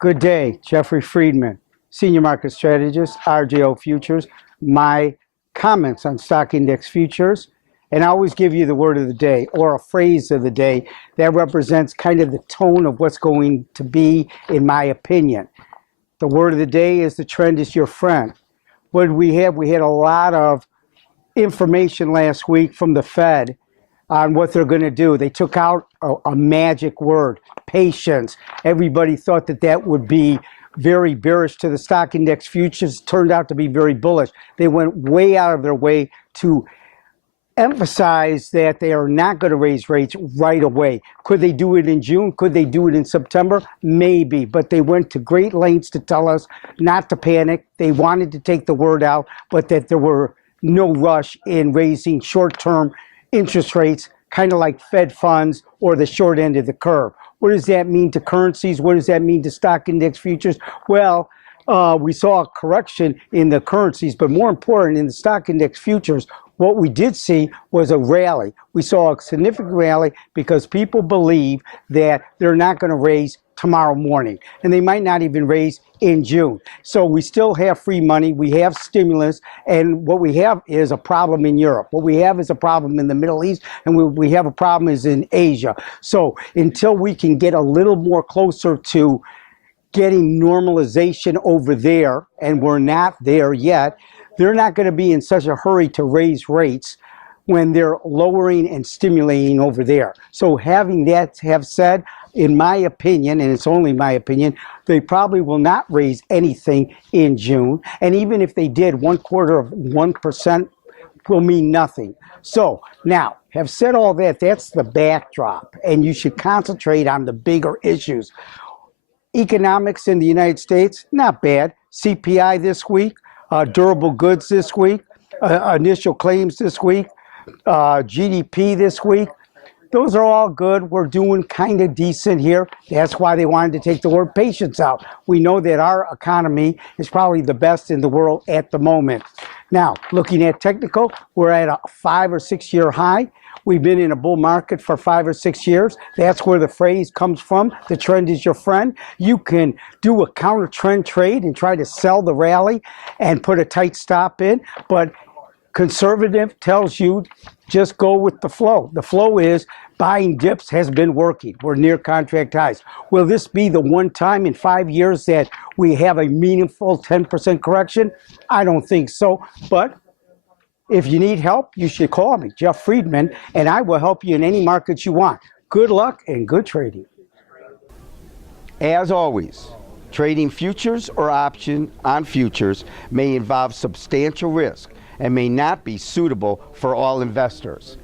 Good day, Jeffrey Friedman, Senior Market Strategist, RJO Futures. My comments on stock index futures, and I always give you the word of the day or a phrase of the day that represents kind of the tone of what's going to be, in my opinion. The word of the day is the trend is your friend. What did we have? We had a lot of information last week from the Fed on what they're going to do. They took out a magic word, patience. Everybody thought that that would be very bearish to the stock index futures. Turned out to be very bullish. They went way out of their way to emphasize that they are not going to raise rates right away. Could they do it in June? Could they do it in September? Maybe, but they went to great lengths to tell us not to panic. They wanted to take the word out, but that there were no rush in raising short-term interest rates, kind of like Fed funds or the short end of the curve. What does that mean to currencies? What does that mean to stock index futures? Well, we saw a correction in the currencies, but more important, in the stock index futures, what we did see was a rally. We saw a significant rally because people believe that they're not going to raise tomorrow morning, and they might not even raise in June. So we still have free money, we have stimulus, and what we have is a problem in Europe. What we have is a problem in the Middle East, and we have a problem is in Asia. So until we can get a little more closer to getting normalization over there, and we're not there yet, they're not going to be in such a hurry to raise rates when they're lowering and stimulating over there. So having that have said, in my opinion, and it's only my opinion, they probably will not raise anything in June. And even if they did, 1/4% will mean nothing. So now, have said all that, that's the backdrop, and you should concentrate on the bigger issues. Economics in the United States, not bad. CPI this week, durable goods this week, initial claims this week, GDP this week. Those are all good. We're doing kind of decent here. That's why they wanted to take the word patience out. We know that our economy is probably the best in the world at the moment. Now, looking at technical, we're at a 5 or 6 year high. We've been in a bull market for 5 or 6 years. That's where the phrase comes from. The trend is your friend. You can do a counter trend trade and try to sell the rally and put a tight stop in, but conservative tells you just go with the flow. The flow is buying dips has been working. We're near contract highs. Will this be the one time in 5 years that we have a meaningful 10% correction? I don't think so, but if you need help, you should call me, Jeff Friedman, and I will help you in any market you want. Good luck and good trading. As always, trading futures or option on futures may involve substantial risk and may not be suitable for all investors.